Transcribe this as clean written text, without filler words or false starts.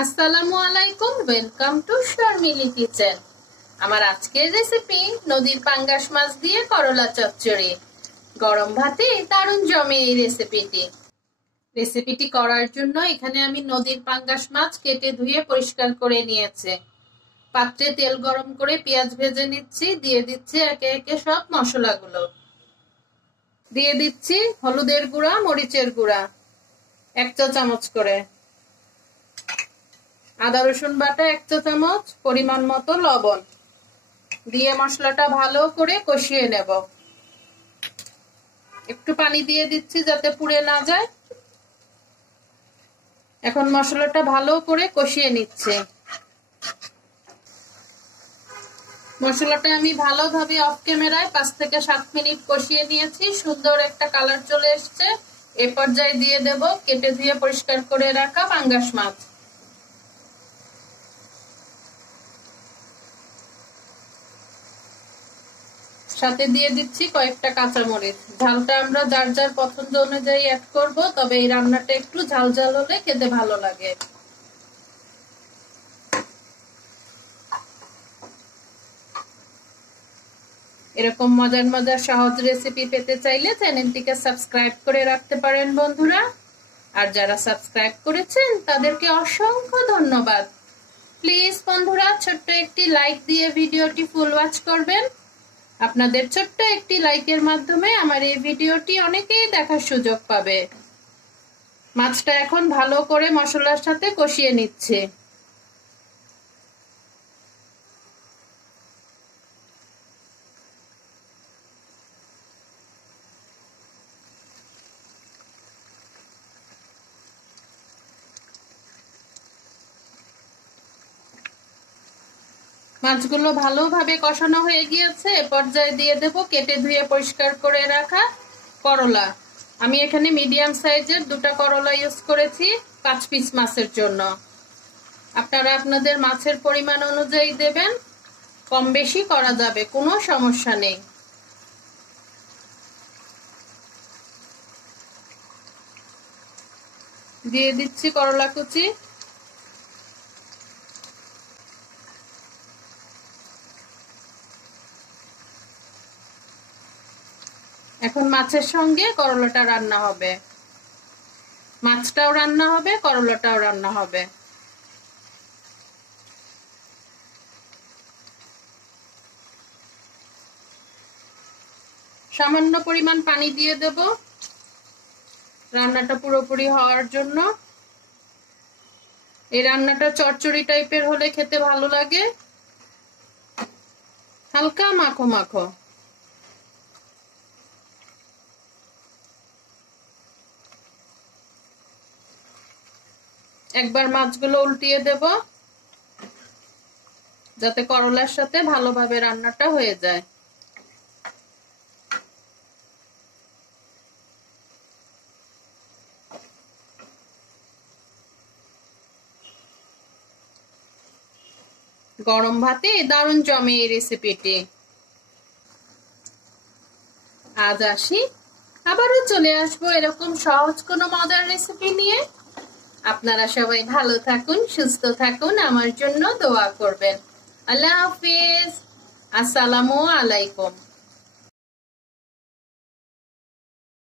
আসসালামু আলাইকুম, welcome to Sharmili kitchen. আমার আজকের রেসিপি নদীর পাঙ্গাস মাছ দিয়ে করলা চচ্চড়ি। গরম ভাতে দারুণ জমে এই রেসিপিটি করার জন্য এখানে আমি নদীর পাঙ্গাস মাছ কেটে ধুয়ে পরিষ্কার করে নিয়েছি। পাত্রে তেল গরম করে পেঁয়াজ ভেজে নিচ্ছি। দিয়ে দিচ্ছি একে একে সব মশলাগুলো। দিয়ে দিচ্ছি হলুদের গুঁড়া, মরিচের গুঁড়া 1 চা চামচ করে, আদা রসুন বাটা 1 চা চামচ, পরিমাণ মতো লবণ দিয়ে মশলাটা ভালো করে কষিয়ে নেব। একটু পানি দিয়ে দিচ্ছি যাতে পুড়ে না যায়। এখন মশলাটা ভালো করে কষিয়ে নিচ্ছে। মশলাটা আমি ভালোভাবে অফ ক্যামেরায় 5 থেকে 7 মিনিট কষিয়ে নিয়েছি। সুন্দর একটা কালার চলে এসছে। এ পর্যায়ে দিয়ে দেব কেটে ধুয়ে পরিষ্কার করে রাখা পাঙ্গাস মাছ। সাথে দিয়ে দিচ্ছি কয়েকটা কাঁচামরিচ। ঝালটা আমরা যার যার পছন্দ অনুযায়ী অ্যাড করব, তবে এই রান্নাটা একটু ঝাল ঝাল হলে খেতে ভালো লাগে। এরকম মজার মজার সহজ রেসিপি পেতে চাইলে চ্যানেলটিকে সাবস্ক্রাইব করে রাখতে পারেন বন্ধুরা। আর যারা সাবস্ক্রাইব করেছেন তাদেরকে অসংখ্য ধন্যবাদ। প্লিজ বন্ধুরা ছোট্ট একটি লাইক দিয়ে ভিডিওটি ফুল ওয়াচ করবেন। আপনাদের ছোট্ট একটি লাইকের মাধ্যমে আমার এই ভিডিওটি অনেকেই দেখার সুযোগ পাবে। মাছটা এখন ভালো করে মশলার সাথে কষিয়ে নিচ্ছে। মাছগুলো ভালোভাবে কষানো হয়ে গিয়েছে। এ পর্যায়ে দিয়ে দেব কেটে ধুয়ে পরিষ্কার করে রাখা করলা। আমি এখানে মিডিয়াম সাইজের 2টা করলা ইউজ করেছি 5 পিস মাছের জন্য। আপনারা আপনাদের মাছের পরিমাণ অনুযায়ী দেবেন, কম বেশি করা যাবে, কোনো সমস্যা নেই। দিয়ে দিচ্ছি করলা কুচি। এখন মাছের সঙ্গে করলাটা রান্না হবে। মাছটাও রান্না হবে, করলাটাও রান্না হবে। সামান্য পরিমাণ পানি দিয়ে দেব রান্নাটা পুরোপুরি হওয়ার জন্য। এই রান্নাটা চচ্চড়ি টাইপের হলে খেতে ভালো লাগে, হালকা মাখো মাখো। একবার মাছগুলো উল্টিয়ে দেব যাতে করলার সাথে ভালোভাবে রান্নাটা হয়ে যায়। গরম ভাতে দারুণ জমে এই রেসিপিটি। আজ আসি, আবারও চলে আসবো এরকম সহজ কোনো মজার রেসিপি নিয়ে। আপনারা সবাই ভালো থাকুন, সুস্থ থাকুন, আমার জন্য দোয়া করবেন। আল্লাহ হাফেজ, আসসালামু আলাইকুম।